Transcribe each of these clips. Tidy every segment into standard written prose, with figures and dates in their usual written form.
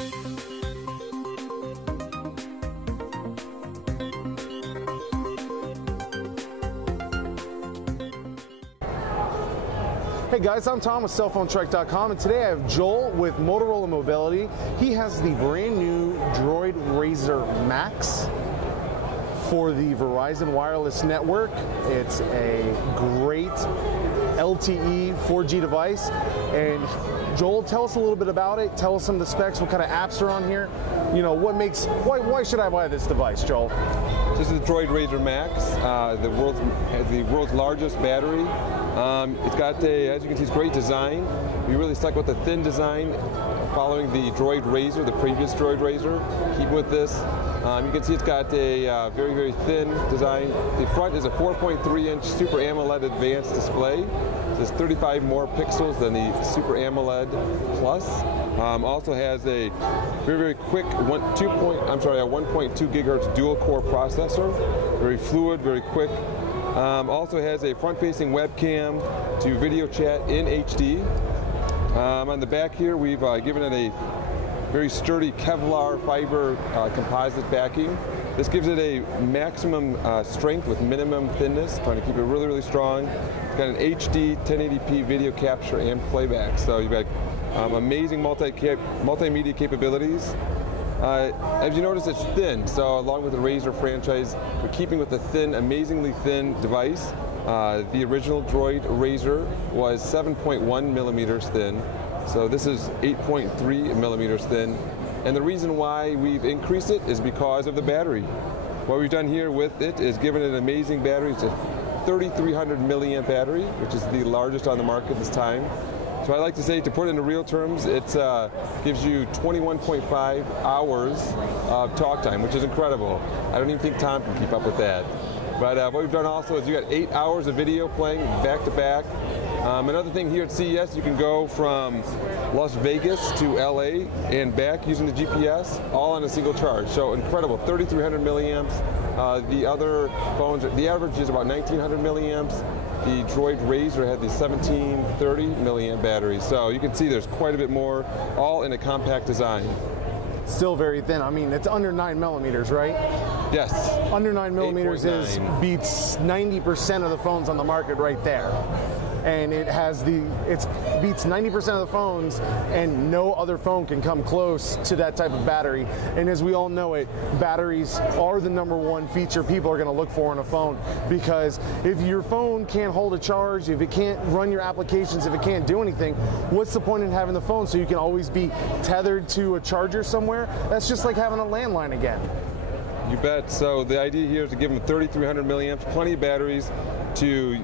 Hey guys, I'm Tom with cellphonetrek.com, and today I have Joel with Motorola Mobility. He has the brand new Droid Razr Maxx for the Verizon Wireless network. It's a great LTE 4G device. And Joel, tell us a little bit about it. Tell us some of the specs, what kind of apps are on here. You know, why should I buy this device, Joel? This is the Droid Razr Maxx, the world's largest battery. It's got as you can see, it's great design. We really stuck with the thin design, following the Droid Razr, the previous Droid Razr. Keep with this. You can see it's got a very, very thin design. The front is a 4.3-inch Super AMOLED Advanced display. It's 35 more pixels than the Super AMOLED Plus. Also has a very, very quick 1.2 gigahertz dual-core processor. Very fluid, very quick. Also has a front-facing webcam to video chat in HD. On the back here, we've given it a very sturdy Kevlar fiber composite backing. This gives it a maximum strength with minimum thinness, trying to keep it really, really strong. It's got an HD 1080p video capture and playback, so you've got amazing multimedia capabilities. As you notice, it's thin, so along with the Razr franchise, we're keeping with the thin, amazingly thin device. The original Droid Razr was 7.1 millimeters thin, so this is 8.3 millimeters thin. And the reason why we've increased it is because of the battery. What we've done here with it is given it an amazing battery. It's a 3,300 milliamp battery, which is the largest on the market this time. So I like to say, to put it into real terms, it gives you 21.5 hours of talk time, which is incredible. I don't even think Tom can keep up with that. But what we've done also is you got 8 hours of video playing back to back. Another thing here at CES, you can go from Las Vegas to LA and back using the GPS, all on a single charge. So incredible, 3,300 milliamps. The other phones, the average is about 1,900 milliamps. The Droid Razr had the 1,730 milliamp battery. So you can see there's quite a bit more, all in a compact design. Still very thin. I mean, it's under 9 millimeters, right? Yes. Under 9 millimeters beats 90% of the phones on the market right there. And it beats 90% of the phones, and no other phone can come close to that type of battery. And as we all know it, batteries are the #1 feature people are going to look for in a phone, because if your phone can't hold a charge, if it can't run your applications, if it can't do anything, what's the point in having the phone? So you can always be tethered to a charger somewhere? That's just like having a landline again. You bet. So the idea here is to give them 3,300 milliamps, plenty of batteries to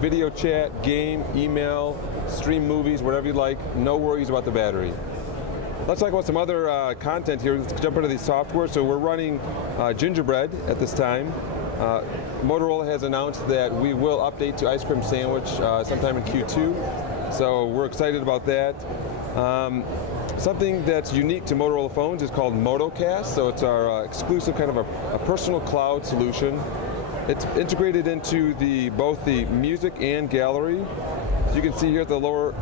video chat, game, email, stream movies, whatever you like. No worries about the battery. Let's talk about some other content here. Let's jump into the software. So we're running Gingerbread at this time. Motorola has announced that we will update to Ice Cream Sandwich sometime in Q2. So we're excited about that. Something that's unique to Motorola phones is called MotoCast. So it's our exclusive kind of a personal cloud solution. It's integrated into both the music and gallery. As you can see here at the lower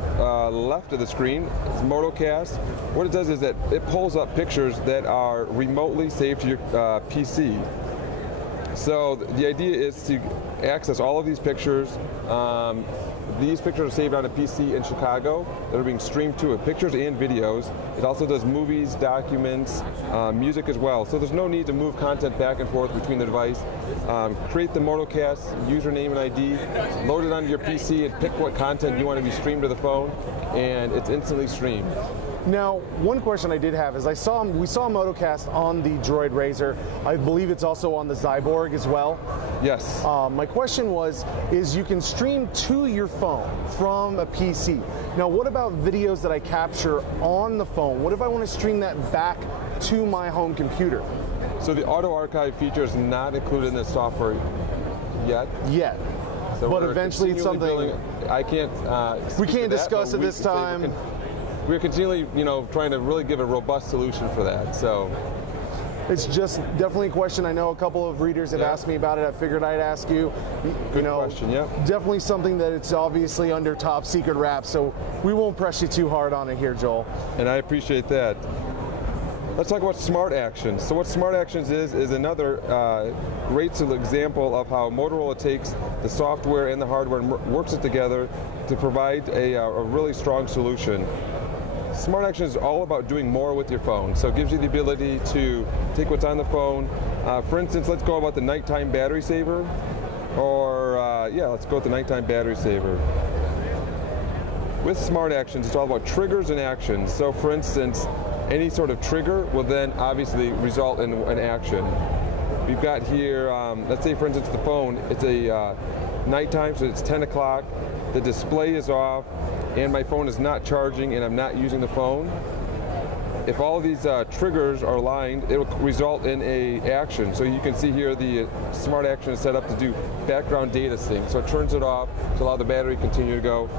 left of the screen, it's MotoCast. What it does is that it pulls up pictures that are remotely saved to your PC. So the idea is to access all of these pictures. These pictures are saved on a PC in Chicago that are being streamed to it, pictures and videos. It also does movies, documents, music as well. So there's no need to move content back and forth between the device. Create the MotoCast username and ID, load it onto your PC, and pick what content you want to be streamed to the phone, and it's instantly streamed. Now, one question I did have is we saw MotoCast on the Droid Razr. I believe it's also on the Zyborg as well. Yes. My question is you can stream to your phone from a PC. Now, what about videos that I capture on the phone? What if I want to stream that back to my home computer? So the auto archive feature is not included in the software yet. So but eventually it's something I can't. We can't discuss at this time. We're continually, trying to really give a robust solution for that. So, It's just definitely a question. I know a couple of readers have asked me about it. I figured I'd ask you. Good question, yeah. Definitely something that it's obviously under top secret wraps, so we won't press you too hard on it here, Joel. And I appreciate that. Let's talk about Smart Actions. So what Smart Actions is another great example of how Motorola takes the software and the hardware and works it together to provide a really strong solution. Smart Action is all about doing more with your phone. So it gives you the ability to take what's on the phone. For instance, let's go about the nighttime battery saver. Or, let's go with the nighttime battery saver. With Smart Actions, it's all about triggers and actions. So for instance, any sort of trigger will then obviously result in an action. We've got here, let's say for instance the phone, it's a nighttime, so it's 10 o'clock, the display is off, and my phone is not charging and I'm not using the phone. If all of these triggers are aligned, it will result in an action. So you can see here the Smart Action is set up to do background data sync. So it turns it off to allow the battery to continue to go.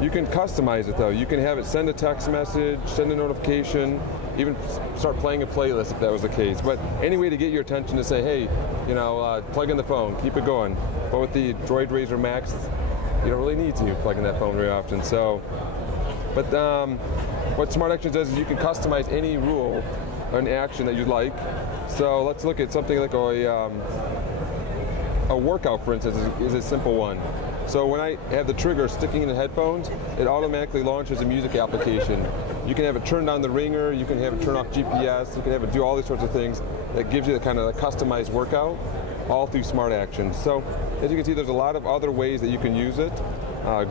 You can customize it though. You can have it send a text message, send a notification, even start playing a playlist if that was the case. But any way to get your attention to say, hey, plug in the phone, keep it going. But with the Droid Razr Maxx, you don't really need to plug in that phone very often. So, but what Smart Actions does is you can customize any rule or an action that you'd like. So let's look at something like a workout, for instance, is a simple one. So when I have the trigger sticking in the headphones, it automatically launches a music application. You can have it turn on the ringer, you can have it turn off GPS, you can have it do all these sorts of things that gives you the kind of customized workout, all through Smart Actions. So as you can see, there's a lot of other ways that you can use it.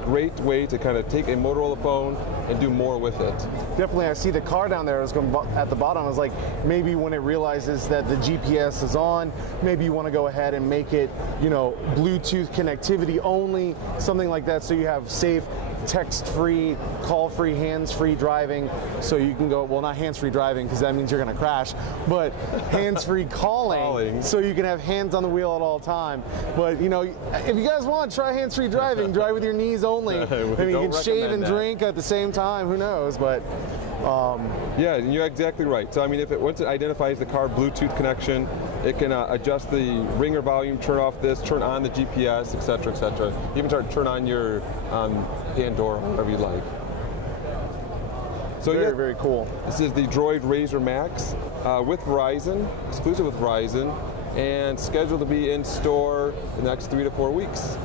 Great way to kind of take a Motorola phone and do more with it. Definitely, I see the car down there. I was going at the bottom. I was like, maybe when it realizes that the GPS is on, maybe you want to go ahead and make it, Bluetooth connectivity only, something like that, so you have safe, text-free, call-free, hands-free driving. So you can go, well, not hands-free driving because that means you're going to crash, but hands-free calling, so you can have hands on the wheel at all time. But if you guys want to try hands-free driving, drive with your knees only. Maybe you can shave and drink at the same time. Who knows? But yeah, and you're exactly right. So I mean, once it identifies the car Bluetooth connection, it can adjust the ringer volume, turn off this, turn on the GPS, etc., etc. Even turn on your Pandora, whatever you like. So very, very cool. This is the Droid Razr Maxx with Verizon, exclusive with Verizon, and scheduled to be in store in the next 3 to 4 weeks.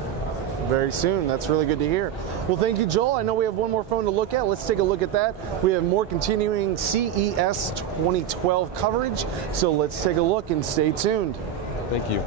Very soon. That's really good to hear. Well, thank you, Joel. I know we have one more phone to look at. Let's take a look at that. We have more continuing CES 2012 coverage, so let's take a look and stay tuned. Thank you.